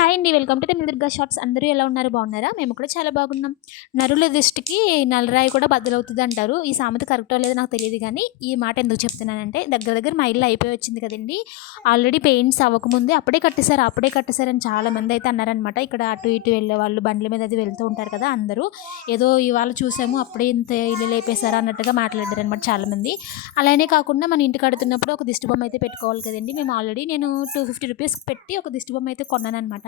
Hi అండి. Welcome to Durga shorts. అందరూ ఎలా ఉన్నారు? బాగున్నారా? మేము కూడా చాలా బాగున్నాం. నరుల దృష్టికి నల్లరాయి కూడా బద్దలవుతుంది అంటారు. ఈ సామెత కరెక్టో లేదో నాకు తెలియదు కానీ ఈ మాట ఎందుకు చెప్తున్నానంటే దగ్గర దగ్గర మా ఇల్లు అయిపోయి వచ్చింది కదండి. ఆల్రెడీ పెయింట్స్ అవ్వకముందే అప్పుడే కట్టేశారని చాలామంది అయితే అన్నారనమాట. ఇక్కడ అటు ఇటు వెళ్ళే వాళ్ళు బండ్ల మీద అది వెళ్తూ ఉంటారు కదా అందరూ. ఏదో ఇవాళ చూసాము అప్పుడే ఇంత ఇల్లు లేపేశారా అన్నట్టుగా మాట్లాడారు అనమాట చాలామంది. అలానే కాకుండా మన ఇంటి కడుతున్నప్పుడు ఒక దిష్టి బొమ్మ అయితే పెట్టుకోవాలి కదండి. మేము ఆల్రెడీ నేను 250 రూపీస్ పెట్టి ఒక దిష్టి బొమ్మ అయితే కొన్నాను అనమాట.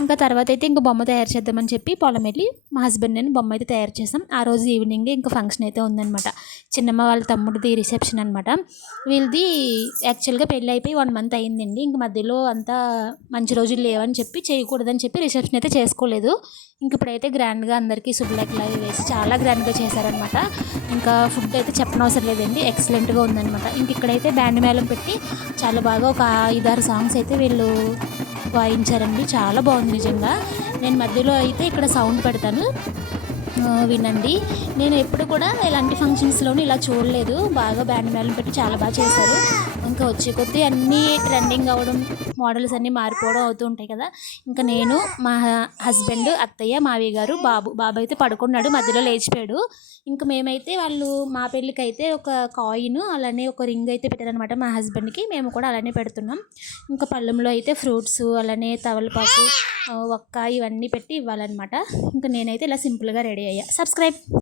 ఇంకా తర్వాత అయితే ఇంకా బొమ్మ తయారు చేద్దామని చెప్పి పొలం వెళ్ళి మా హస్బెండ్ నేను బొమ్మ అయితే తయారు చేసాం. ఆ రోజు ఈవినింగ్ ఇంకా ఫంక్షన్ అయితే ఉందన్నమాట. చిన్నమ్మ వాళ్ళ తమ్ముడిది రిసెప్షన్ అనమాట. వీళ్ళది యాక్చువల్గా పెళ్ళి అయిపోయి 1 మంత్ అయిందండి. ఇంక మధ్యలో అంతా మంచి రోజులు లేవని చెప్పి చేయకూడదని చెప్పి రిసెప్షన్ అయితే చేసుకోలేదు. ఇంక ఇప్పుడైతే గ్రాండ్గా అందరికీ శుభలేఖలు అవి వేసి చాలా గ్రాండ్గా చేశారనమాట. ఇంకా ఫుడ్ అయితే చెప్పనవసరం లేదండి, ఎక్సలెంట్గా ఉందన్నమాట. ఇంక ఇక్కడైతే బ్యాండ్ మేళం పెట్టి చాలా బాగా ఒక 5-6 సాంగ్స్ అయితే వీళ్ళు వాయించారండి. చాలా బాగుంది నిజంగా. నేను మధ్యలో అయితే ఇక్కడ సౌండ్ పెడతాను, వినండి. నేను ఎప్పుడు కూడా ఇలాంటి ఫంక్షన్స్లోని ఇలా చూడలేదు. బాగా బ్యాండ్ మేళం పెట్టి చాలా బాగా చేశారు. ఇంకా వచ్చే కొద్దీ అన్నీ ట్రెండింగ్ అవ్వడం, మోడల్స్ అన్నీ మారిపోవడం అవుతూ ఉంటాయి కదా. ఇంకా నేను, మా హస్బెండ్, అత్తయ్య, మావయ్య గారు, బాబు అయితే పడుకున్నాడు, మధ్యలో లేచిపోయాడు. ఇంకా మేమైతే వాళ్ళు మా పెళ్ళికి అయితే ఒక కాయిన్ అలానే ఒక రింగ్ అయితే పెట్టారనమాట మా హస్బెండ్కి. మేము కూడా అలానే పెడుతున్నాం. ఇంకా పళ్ళెంలో అయితే ఫ్రూట్స్ అలానే తవలపాకు, ఒక్క ఇవన్నీ పెట్టి ఇవ్వాలన్నమాట. ఇంకా నేనైతే ఇలా సింపుల్గా రెడీ అయ్యా. సబ్స్క్రైబ్.